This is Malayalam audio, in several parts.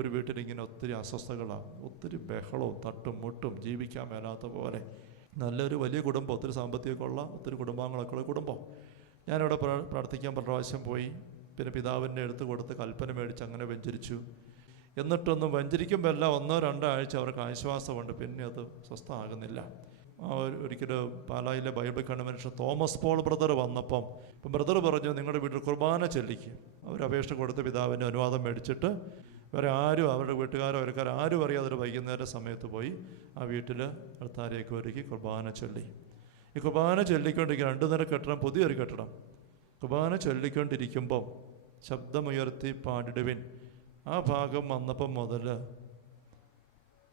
ഒരു വീട്ടിലിങ്ങനെ ഒത്തിരി അസ്വസ്ഥതകളാണ്, ഒത്തിരി ബഹളവും തട്ടും മുട്ടും, ജീവിക്കാൻ മേലാത്ത പോലെ. നല്ലൊരു വലിയ കുടുംബം, ഒത്തിരി സാമ്പത്തികമൊക്കെ ഉള്ള ഒത്തിരി കുടുംബാംഗങ്ങളൊക്കെ ഉള്ള കുടുംബം. ഞാനിവിടെ പ്രാർത്ഥിക്കാൻ പല പ്രാവശ്യം പോയി. പിന്നെ പിതാവിൻ്റെ എടുത്ത് കൊടുത്ത് കൽപ്പന മേടിച്ച് അങ്ങനെ വെഞ്ചരിച്ചു. എന്നിട്ടൊന്നും വെഞ്ചരിക്കുമ്പോൾ എല്ലാം 1-2 ആഴ്ച അവർക്ക് ആശ്വാസമുണ്ട്, പിന്നെ അത് സ്വസ്ഥമാകുന്നില്ല. ഒരിക്കലും പാലായിലെ Bible convention Thomas Paul brother വന്നപ്പം ബ്രദർ പറഞ്ഞു, നിങ്ങളുടെ വീട്ടിൽ കുർബാന ചെല്ലിക്കും. അവർ അപേക്ഷ കൊടുത്ത് പിതാവിൻ്റെ അനുവാദം മേടിച്ചിട്ട് വേറെ ആരും, അവരുടെ വീട്ടുകാരോ ആരും അറിയാതെ വൈകുന്നേര സമയത്ത് പോയി ആ വീട്ടിൽ അൾത്താരയൊക്കെ ഒരുക്കി കുർബാന ചൊല്ലി. ഈ കുർബാന ചൊല്ലിക്കൊണ്ടിരിക്കുക 2 നില കെട്ടിടം, പുതിയൊരു കെട്ടിടം. കുർബാന ചൊല്ലിക്കൊണ്ടിരിക്കുമ്പം ശബ്ദമുയർത്തി പാടിടുവിൻ ആ ഭാഗം വന്നപ്പം മുതൽ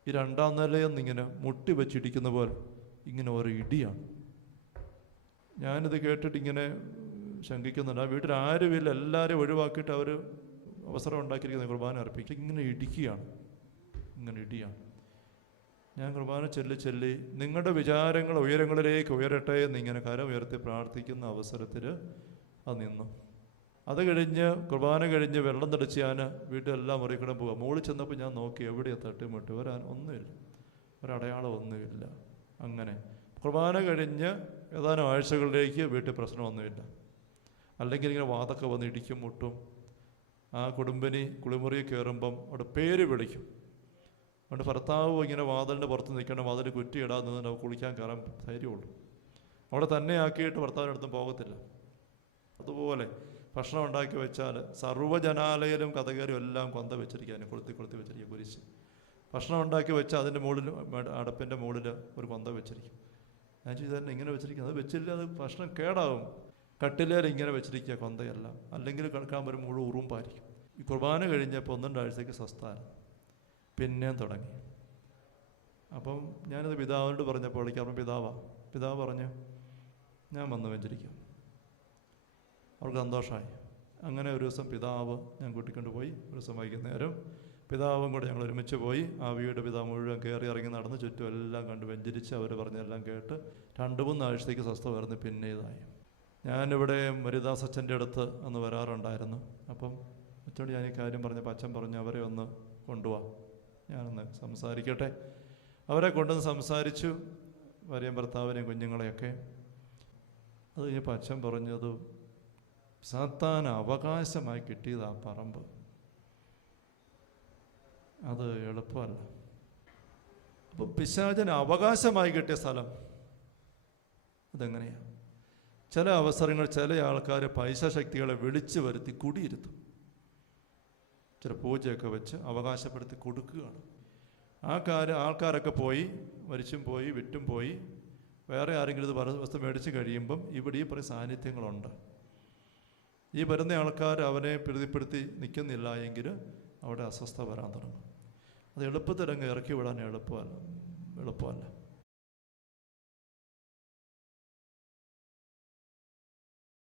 ഈ 2ാം നിലയെന്നിങ്ങനെ മുട്ടി വെച്ചിരിക്കുന്ന പോലെ ഇങ്ങനെ ഒരു ഇടിയാണ്. ഞാനിത് കേട്ടിട്ട് ഇങ്ങനെ ശങ്കിക്കുന്നുണ്ട്. ആ വീട്ടിൽ ആരുമില്ല, എല്ലാവരും ഒഴിവാക്കിയിട്ട് അവർ അവസരം ഉണ്ടാക്കിയിരിക്കുന്ന കുർബാന അർപ്പിക്കും. ഇങ്ങനെ ഇടിക്കുകയാണ്, ഇങ്ങനെ ഇടിയാണ്. ഞാൻ കുർബാന ചൊല്ലി നിങ്ങളുടെ വിചാരങ്ങൾ ഉയരങ്ങളിലേക്ക് ഉയരട്ടെ എന്നിങ്ങനെ കരം ഉയർത്തി പ്രാർത്ഥിക്കുന്ന അവസരത്തിൽ അത് നിന്നു. അത് കഴിഞ്ഞ് കുർബാന കഴിഞ്ഞ് വെള്ളം തളിച്ച് ഞാൻ വീട്ടിലെല്ലാം മുറിക്കണം പോവുക. മുകളിൽ ചെന്നപ്പോൾ ഞാൻ നോക്കി, എവിടെയാണ് തട്ടിമുട്ടി, വരാൻ ഒന്നുമില്ല, ഒരടയാളം ഒന്നുമില്ല. അങ്ങനെ കുർബാന കഴിഞ്ഞ് ഏതാനും ആഴ്ചകളിലേക്ക് വീട്ടിൽ പ്രശ്നമൊന്നുമില്ല. അല്ലെങ്കിൽ ഇങ്ങനെ വാതൊക്കെ വന്ന് ഇടിക്കും മുട്ടും. ആ കുടുംബിനി കുളിമുറിയിൽ കയറുമ്പം അവിടെ പേര് വിളിക്കും. അതുകൊണ്ട് ഭർത്താവ് ഇങ്ങനെ വാതിലിൻ്റെ പുറത്ത് നിൽക്കണം, വാതിൽ കുറ്റിയിടാതെ നിന്ന് കുളിക്കാൻ കയറാൻ ധൈര്യമുള്ളൂ. അവിടെ തന്നെ ആക്കിയിട്ട് ഭർത്താവിനടുത്തും പോകത്തില്ല. അതുപോലെ ഭക്ഷണം ഉണ്ടാക്കി വെച്ചാൽ സർവ്വജനാലയിലും കഥകരും എല്ലാം കൊന്ത വെച്ചിരിക്കുകയാണ്, കൊളുത്തി വെച്ചിരിക്കുക കുരിശ്. ഭക്ഷണം ഉണ്ടാക്കി വെച്ചാൽ അതിൻ്റെ മുകളിൽ, അടപ്പിൻ്റെ മുകളിൽ ഒരു കൊന്ത വെച്ചിരിക്കും. ഞാൻ ചെയ്തന്നെ ഇങ്ങനെ വെച്ചിരിക്കുന്നത്, അത് വെച്ചില്ല അത് ഭക്ഷണം കേടാവും. കട്ടിലേൽ ഇങ്ങനെ വെച്ചിരിക്കുക കൊന്തയല്ല, അല്ലെങ്കിൽ കിടക്കാൻ വരും മുഴുവൻ ഉറുമ്പായിരിക്കും. ഈ കുർബാന കഴിഞ്ഞപ്പോൾ 1-2 ആഴ്ചയ്ക്ക് സ്വസ്ഥാനം, പിന്നെയും തുടങ്ങി. അപ്പം ഞാനത് പിതാവിനോട് പറഞ്ഞപ്പോൾ അപ്പം പിതാവ് പറഞ്ഞു, ഞാൻ വന്ന് വെഞ്ചരിക്കാം. അവർക്ക് സന്തോഷമായി. അങ്ങനെ ഒരു ദിവസം പിതാവ് ഞാൻ കൂട്ടിക്കൊണ്ട് പോയി. ഒരു ദിവസം വൈകുന്നേരം പിതാവും കൂടെ ഞങ്ങൾ ഒരുമിച്ച് പോയി. ആ വീട് പിതാവ് മുഴുവൻ കയറി ഇറങ്ങി നടന്ന് ചുറ്റും എല്ലാം കണ്ട് വെഞ്ചരിച്ച് അവർ പറഞ്ഞെല്ലാം കേട്ട് 2-3 ആഴ്ചത്തേക്ക് സ്വസ്ഥ വരുന്നു. പിന്നെ ഇതായി. ഞാനിവിടെ മരിദാസ് അച്ഛൻ്റെ അടുത്ത് അന്ന് വരാറുണ്ടായിരുന്നു. അപ്പം അച്ഛനോട് ഞാൻ ഈ കാര്യം പറഞ്ഞപ്പോൾ അച്ഛൻ പറഞ്ഞു, അവരെ ഒന്ന് കൊണ്ടുപോവാം, ഞാനൊന്ന് സംസാരിക്കട്ടെ. അവരെ കൊണ്ടുവന്ന് സംസാരിച്ചു, ഭാര്യയും ഭർത്താവിനെയും കുഞ്ഞുങ്ങളെയൊക്കെ. അത് കഴിഞ്ഞപ്പോൾ അച്ഛൻ പറഞ്ഞത്, സാത്താൻ അവകാശമായി കിട്ടിയത് ആ പറമ്പ്, അത് എളുപ്പമല്ല. അപ്പോൾ പിശാചന് അവകാശമായി കിട്ടിയ സ്ഥലം അതെങ്ങനെയാണ്? ചില അവസരങ്ങൾ ചില ആൾക്കാർ പൈശാശക്തികളെ വിളിച്ചു വരുത്തി കുടിയിരുത്തും. ചില പൂജയൊക്കെ വെച്ച് അവകാശപ്പെടുത്തി കൊടുക്കുകയാണ്. ആൾക്കാരൊക്കെ പോയി, മരിച്ചും പോയി, വിറ്റും പോയി, വേറെ ആരെങ്കിലും ഇത് വസ്തു മേടിച്ച് കഴിയുമ്പം ഇവിടെ ഈ പറയും സാന്നിധ്യങ്ങളുണ്ട്. ഈ വരുന്ന ആൾക്കാർ അവനെ പ്രീതിപ്പെടുത്തി നിൽക്കുന്നില്ല എങ്കിൽ അവിടെ അസ്വസ്ഥ വരാൻ തുടങ്ങും. അത് എളുപ്പത്തിലങ്ങ് ഇറക്കി വിടാൻ എളുപ്പമല്ല.